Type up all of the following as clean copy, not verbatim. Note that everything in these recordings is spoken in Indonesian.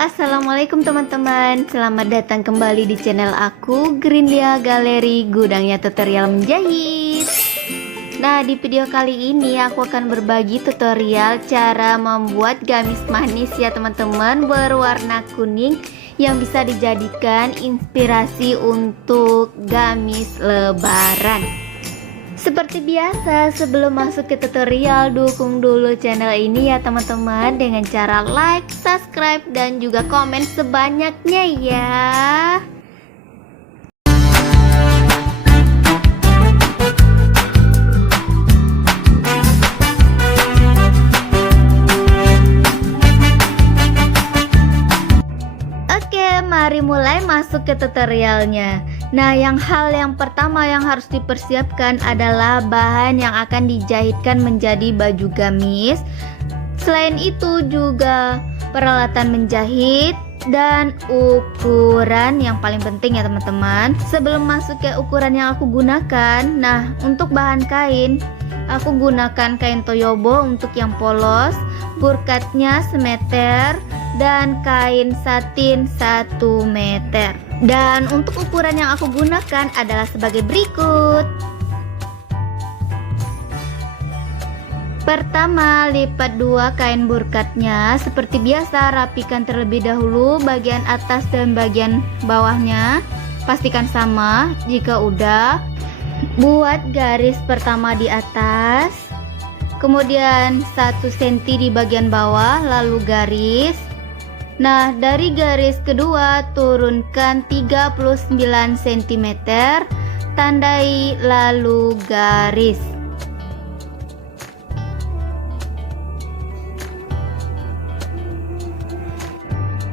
Assalamualaikum teman-teman. Selamat datang kembali di channel aku, Grindia Galeri, gudangnya tutorial menjahit. Nah, di video kali ini aku akan berbagi tutorial cara membuat gamis manis ya teman-teman, berwarna kuning yang bisa dijadikan inspirasi untuk gamis lebaran. Seperti biasa, sebelum masuk ke tutorial, dukung dulu channel ini ya teman-teman dengan cara like, subscribe, dan juga komen sebanyaknya ya. Oke, mari mulai masuk ke tutorialnya. Nah, hal yang pertama yang harus dipersiapkan adalah bahan yang akan dijahitkan menjadi baju gamis. Selain itu juga peralatan menjahit dan ukuran yang paling penting ya teman-teman. Sebelum masuk ke ukuran yang aku gunakan, nah untuk bahan kain, aku gunakan kain toyobo untuk yang polos, burkatnya semeter, dan kain satin 1 meter. Dan untuk ukuran yang aku gunakan adalah sebagai berikut. Pertama, lipat 2 kain burkatnya. Seperti biasa, rapikan terlebih dahulu bagian atas dan bagian bawahnya. Pastikan sama. Jika udah, buat garis pertama di atas, kemudian 1 cm di bagian bawah, lalu garis. Nah, dari garis kedua turunkan 39 cm, tandai lalu garis.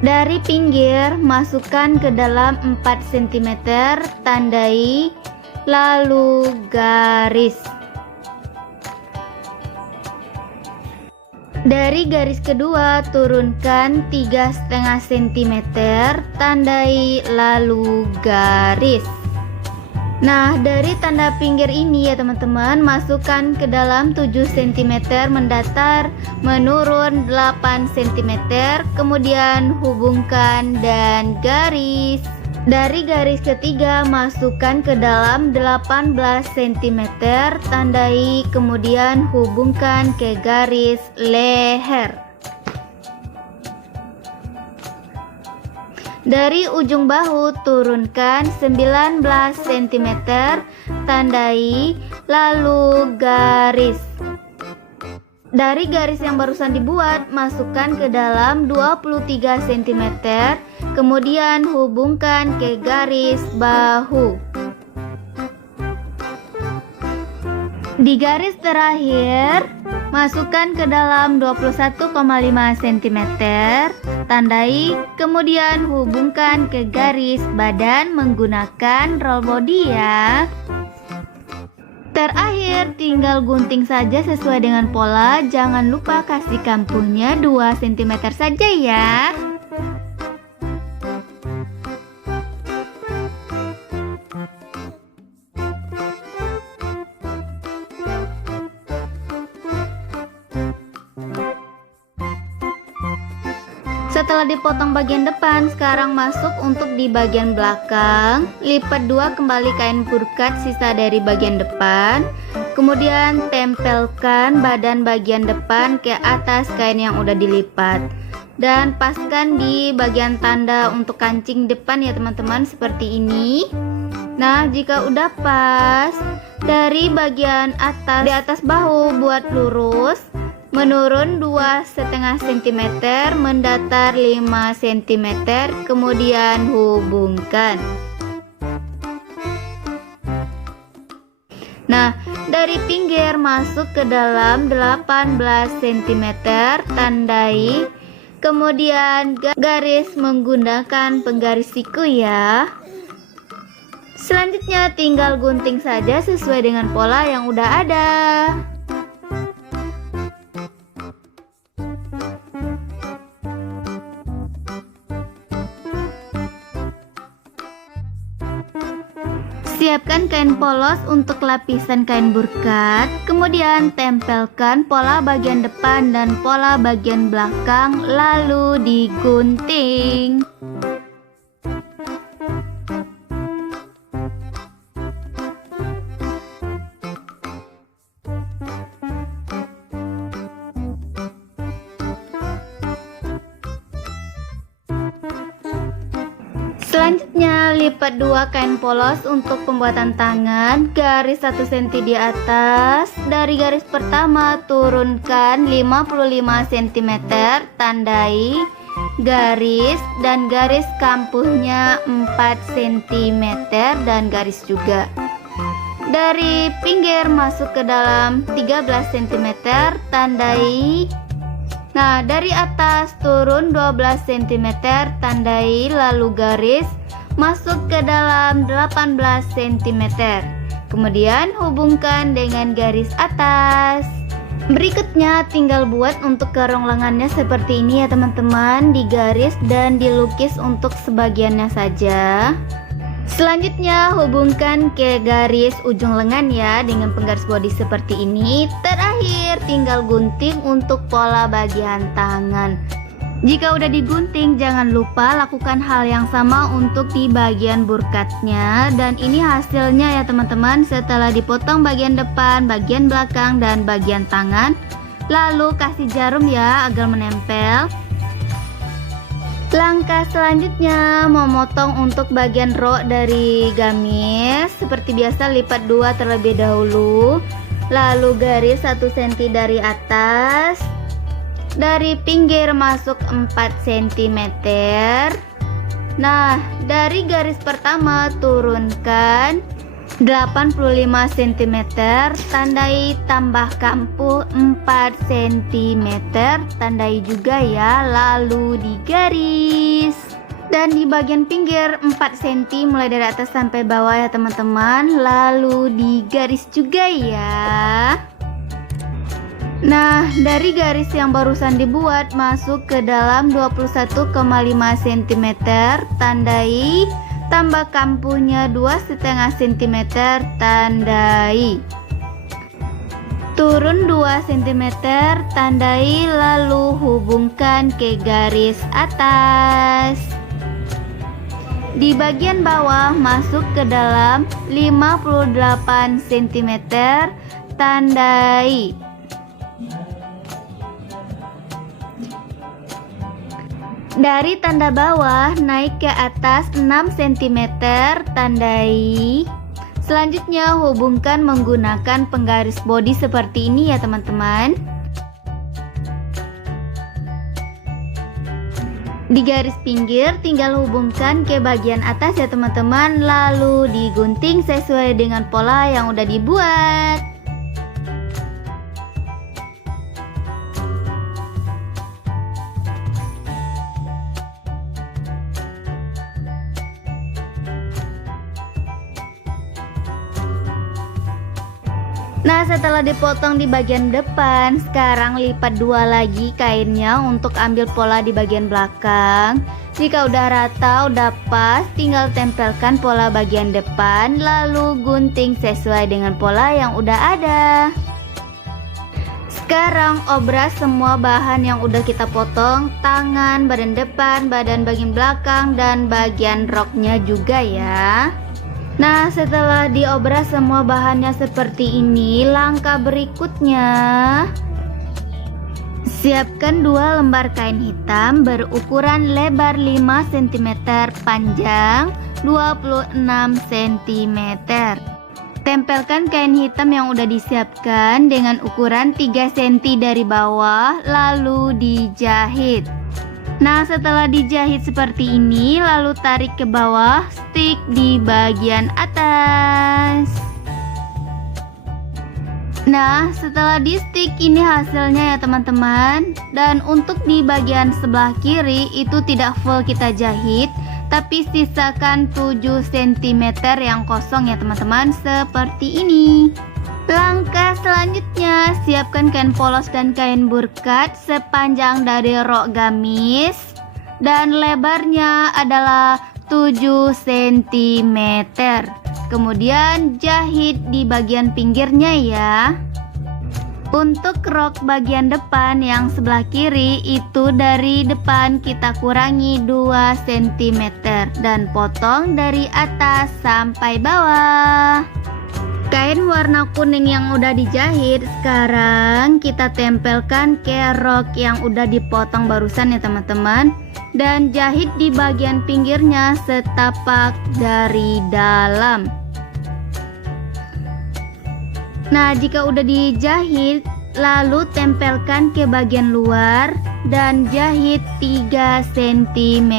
Dari pinggir masukkan ke dalam 4 cm, tandai lalu garis. Dari garis kedua turunkan 3,5 cm, tandai lalu garis. Nah, dari tanda pinggir ini ya teman-teman, masukkan ke dalam 7 cm mendatar, menurun 8 cm, kemudian hubungkan dan garis. Dari garis ketiga masukkan ke dalam 18 cm, tandai, kemudian hubungkan ke garis leher. Dari ujung bahu turunkan 19 cm, tandai, lalu garis. Dari garis yang barusan dibuat, masukkan ke dalam 23 cm, kemudian hubungkan ke garis bahu. Di garis terakhir, masukkan ke dalam 21,5 cm, tandai, kemudian hubungkan ke garis badan menggunakan roll body ya. Terakhir, tinggal gunting saja sesuai dengan pola. Jangan lupa kasih kampuhnya 2 cm saja ya. Setelah dipotong bagian depan, sekarang masuk untuk di bagian belakang. Lipat 2 kembali kain burkat sisa dari bagian depan. Kemudian tempelkan badan bagian depan ke atas kain yang udah dilipat. Dan paskan di bagian tanda untuk kancing depan ya teman-teman, seperti ini. Nah, jika udah pas, dari bagian atas, di atas bahu buat lurus, menurun 2,5 cm, mendatar 5 cm, kemudian hubungkan. Nah, dari pinggir masuk ke dalam 18 cm, tandai, kemudian garis menggunakan penggaris siku ya. Selanjutnya tinggal gunting saja sesuai dengan pola yang udah ada. Siapkan kain polos untuk lapisan kain burkat, kemudian tempelkan pola bagian depan dan pola bagian belakang, lalu digunting. Selanjutnya, lipat dua kain polos untuk pembuatan tangan, garis 1 cm di atas. Dari garis pertama, turunkan 55 cm, tandai garis, dan garis kampuhnya 4 cm dan garis juga. Dari pinggir masuk ke dalam 13 cm, tandai. Nah, dari atas turun 12 cm, tandai, lalu garis masuk ke dalam 18 cm. Kemudian hubungkan dengan garis atas. Berikutnya tinggal buat untuk kerong lengannya seperti ini ya teman-teman, digaris dan dilukis untuk sebagiannya saja. Selanjutnya hubungkan ke garis ujung lengan ya dengan penggaris bodi seperti ini. Terakhir tinggal gunting untuk pola bagian tangan. Jika udah digunting, jangan lupa lakukan hal yang sama untuk di bagian burkatnya. Dan ini hasilnya ya teman-teman setelah dipotong bagian depan, bagian belakang, dan bagian tangan. Lalu kasih jarum ya agar menempel. Langkah selanjutnya memotong untuk bagian rok dari gamis. Seperti biasa lipat dua terlebih dahulu, lalu garis 1 cm dari atas, dari pinggir masuk 4 cm. Nah, dari garis pertama turunkan 85 cm, tandai tambah kampuh 4 cm, tandai juga ya, lalu digaris. Dan di bagian pinggir 4 cm mulai dari atas sampai bawah ya teman-teman, lalu digaris juga ya. Nah, dari garis yang barusan dibuat masuk ke dalam 21,5 cm, tandai tambah kampuhnya 2,5 cm, tandai. Turun 2 cm, tandai, lalu hubungkan ke garis atas. Di bagian bawah masuk ke dalam 58 cm, tandai. Dari tanda bawah naik ke atas 6 cm, tandai. Selanjutnya hubungkan menggunakan penggaris bodi seperti ini ya teman-teman. Di garis pinggir tinggal hubungkan ke bagian atas ya teman-teman, lalu digunting sesuai dengan pola yang udah dibuat. Nah, setelah dipotong di bagian depan, sekarang lipat dua lagi kainnya untuk ambil pola di bagian belakang. Jika udah rata, udah pas, tinggal tempelkan pola bagian depan, lalu gunting sesuai dengan pola yang udah ada. Sekarang obras semua bahan yang udah kita potong, tangan, badan depan, badan bagian belakang, dan bagian roknya juga ya. Nah, setelah diobras semua bahannya seperti ini, langkah berikutnya siapkan 2 lembar kain hitam berukuran lebar 5 cm, panjang 26 cm. Tempelkan kain hitam yang udah disiapkan dengan ukuran 3 cm dari bawah, lalu dijahit. Nah, setelah dijahit seperti ini, lalu tarik ke bawah, stik di bagian atas. Nah, setelah di stik ini hasilnya ya teman-teman. Dan untuk di bagian sebelah kiri itu tidak full kita jahit, tapi sisakan 7 cm yang kosong ya teman-teman, seperti ini. Langkah selanjutnya, siapkan kain polos dan kain burkat sepanjang dari rok gamis dan lebarnya adalah 7 cm. kemudian jahit di bagian pinggirnya ya. Untuk rok bagian depan yang sebelah kiri itu dari depan kita kurangi 2 cm dan potong dari atas sampai bawah. Kain warna kuning yang udah dijahit sekarang kita tempelkan ke rok yang udah dipotong barusan ya teman-teman, dan jahit di bagian pinggirnya setapak dari dalam. Nah, jika udah dijahit, lalu tempelkan ke bagian luar dan jahit 3 cm.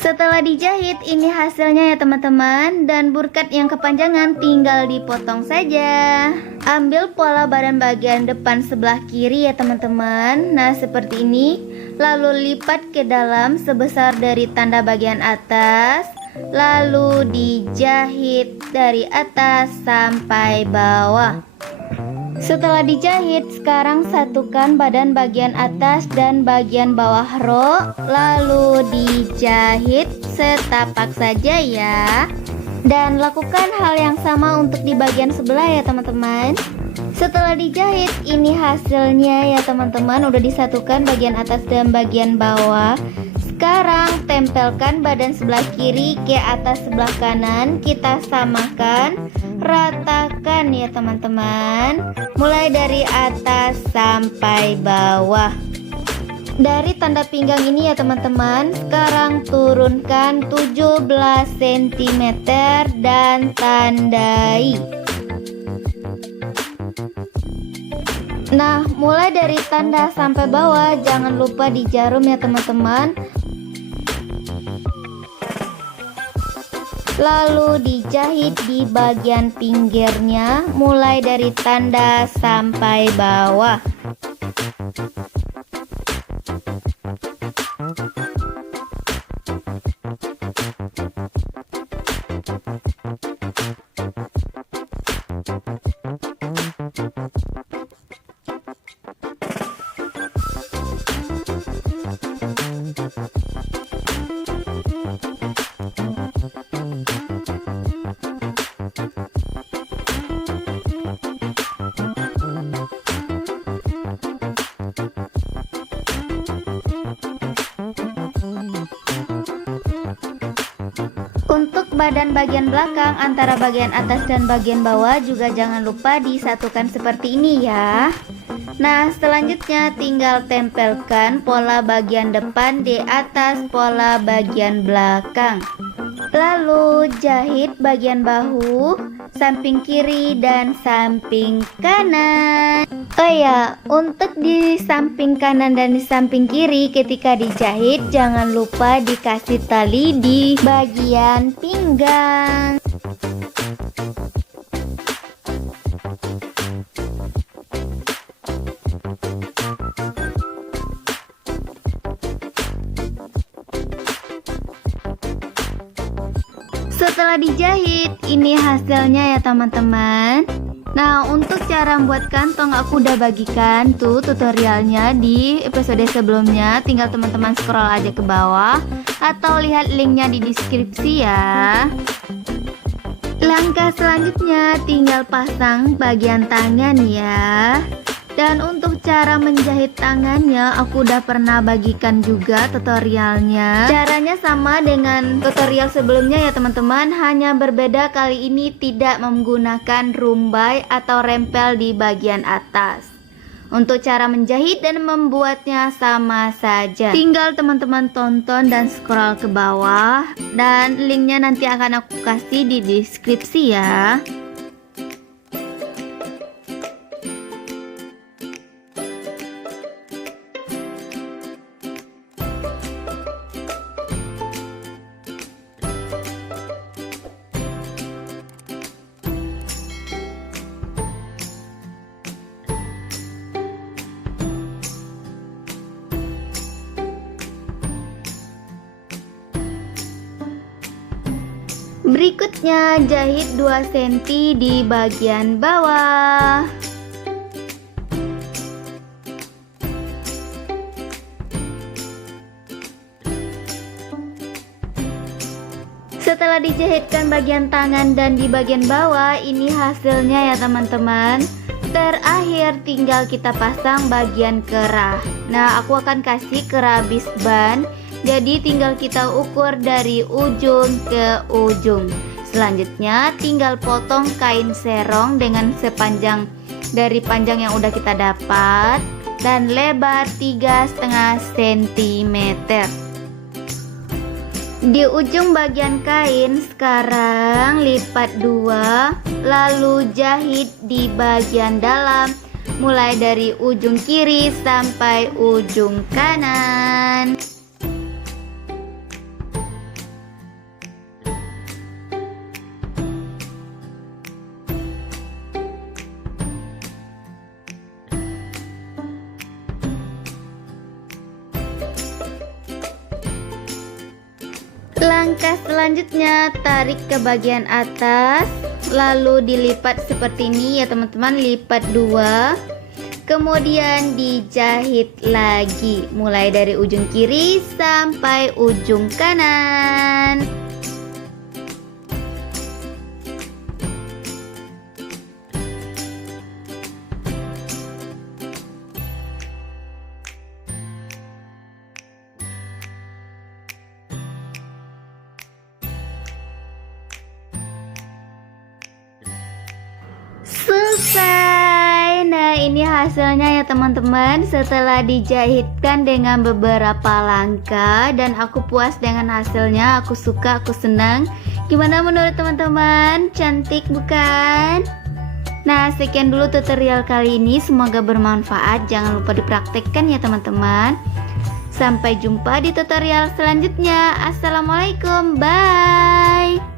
Setelah dijahit, ini hasilnya ya teman-teman, dan burkat yang kepanjangan tinggal dipotong saja. Ambil pola badan bagian depan sebelah kiri ya teman-teman. Nah, seperti ini. Lalu lipat ke dalam sebesar dari tanda bagian atas, lalu dijahit dari atas sampai bawah. Setelah dijahit, sekarang satukan badan bagian atas dan bagian bawah rok, lalu dijahit setapak saja ya. Dan lakukan hal yang sama untuk di bagian sebelah ya teman-teman. Setelah dijahit, ini hasilnya ya teman-teman, udah disatukan bagian atas dan bagian bawah. Sekarang tempelkan badan sebelah kiri ke atas sebelah kanan, kita samakan, ratakan ya teman-teman, mulai dari atas sampai bawah. Dari tanda pinggang ini ya teman-teman, sekarang turunkan 17 cm dan tandai. Nah, mulai dari tanda sampai bawah jangan lupa dijarum ya teman-teman. Lalu dijahit di bagian pinggirnya mulai dari tanda sampai bawah. Untuk badan bagian belakang antara bagian atas dan bagian bawah juga jangan lupa disatukan seperti ini ya. Nah, selanjutnya tinggal tempelkan pola bagian depan di atas pola bagian belakang. Lalu jahit bagian bahu, samping kiri dan samping kanan. Oh ya, untuk di samping kanan dan di samping kiri ketika dijahit jangan lupa dikasih tali di bagian pinggang. Setelah dijahit, ini hasilnya ya teman-teman. Nah, untuk cara membuat kantong aku udah bagikan tuh tutorialnya di episode sebelumnya. Tinggal teman-teman scroll aja ke bawah atau lihat linknya di deskripsi ya. Langkah selanjutnya tinggal pasang bagian tangan ya. Dan untuk cara menjahit tangannya aku udah pernah bagikan juga tutorialnya. Caranya sama dengan tutorial sebelumnya ya teman-teman, hanya berbeda kali ini tidak menggunakan rumbai atau rempel di bagian atas. Untuk cara menjahit dan membuatnya sama saja. Tinggal teman-teman tonton dan scroll ke bawah, dan linknya nanti akan aku kasih di deskripsi ya. Berikutnya jahit 2 cm di bagian bawah. Setelah dijahitkan bagian tangan dan di bagian bawah, ini hasilnya ya teman-teman. Terakhir tinggal kita pasang bagian kerah. Nah, aku akan kasih kerah bisban. Jadi tinggal kita ukur dari ujung ke ujung. Selanjutnya tinggal potong kain serong dengan sepanjang dari panjang yang udah kita dapat dan lebar 3,5 cm. Di ujung bagian kain sekarang lipat 2, lalu jahit di bagian dalam mulai dari ujung kiri sampai ujung kanan. Langkah selanjutnya tarik ke bagian atas, lalu dilipat seperti ini ya teman-teman, lipat 2. Kemudian dijahit lagi mulai dari ujung kiri sampai ujung kanan. Selesai. Nah, ini hasilnya ya teman-teman, setelah dijahitkan dengan beberapa langkah, dan aku puas dengan hasilnya. Aku suka, aku senang. Gimana menurut teman-teman? Cantik bukan? Nah, sekian dulu tutorial kali ini, semoga bermanfaat. Jangan lupa dipraktekkan ya teman-teman. Sampai jumpa di tutorial selanjutnya. Assalamualaikum, bye.